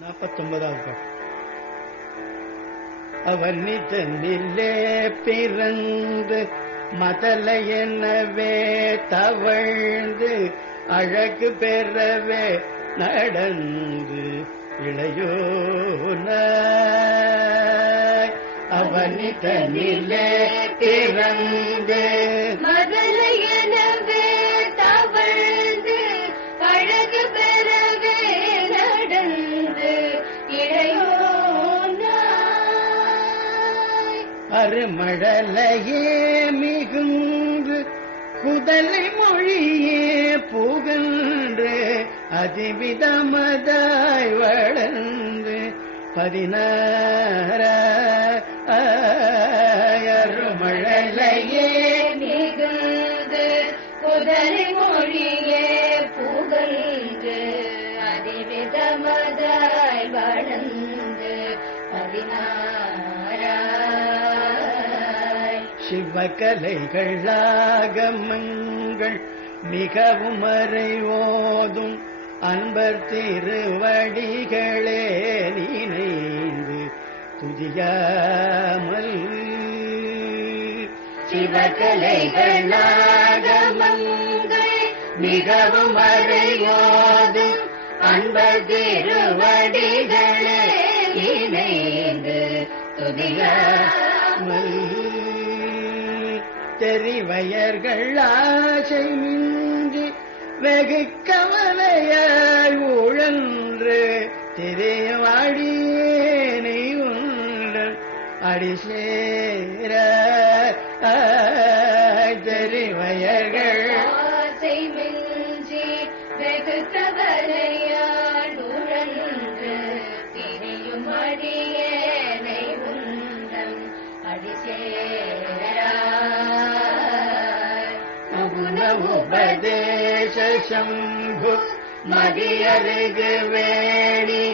49வது பாட்டு. அவர் நிதனிலே பிறந்து மதலை எனவே தவழ்ந்து அழகு பெறவே நடந்து இளையோனாய். அவர் நிதனிலே பிறந்து மதலை எனவே தவழ்ந்து அழகு பெறவே நடந்து இளையோனாய். அருமழலையே மிகுந்து குதலை மொழியே புகன்று அதிவிதமதாய் வளர்ந்து 16 அருமழலையே மிகுந்து குதலை மொழியே புகழ்ந்து அதிவிதமதாய் வளர்ந்து 16 சிவகலைகள் ஆகமங்கள் மிகவும் அறிவோதும் அன்பர் திருவடிகளே நினைந்து துதியாமல். சிவகலைகள் ஆகமங்கள் மிகவும் அறிவோதும் அன்பர் திருவடிகளே இணைந்து துதியாமல். தெரிவயர்கள் ஆசை மின்றி வெகு கவலையாய் உழன்று திரையவாடியேனை உங்கள் அடிசேர. தெரிவயர்கள் ஆசை மின்றி வெகு கவலையால் உழன்று திரியும் அடியேனை உந்தன் அடிசேராய். உபதேச சம்பு மதியருகு வேணி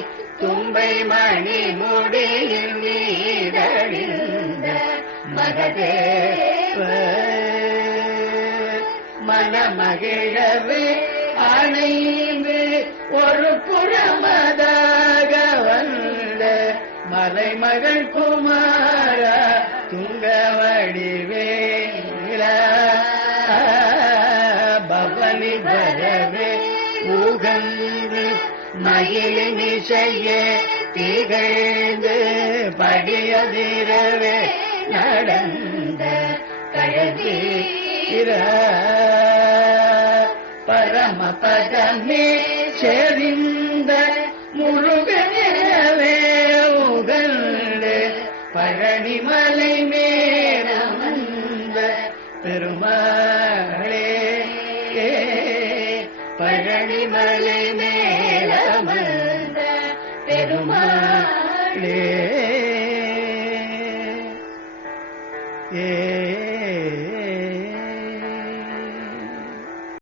தும்பை மணி முடியில் வீரழிந்த மகதேவ மனமகிழவே அணைந்து ஒரு புறமதாக வந்த மலைமகள் குமார துங்கவடிவேல பவனி வரவே உகந்து மகிழிசைய திகழ்ந்து படியதிரவே நடந்த கழகீர பரமபதமே செறிந்த முருகனவே உகந்து பழனிமலை மேலமர்ந்த பெருமாளே. பழனிமலை மேலமர்ந்த பெருமாளே.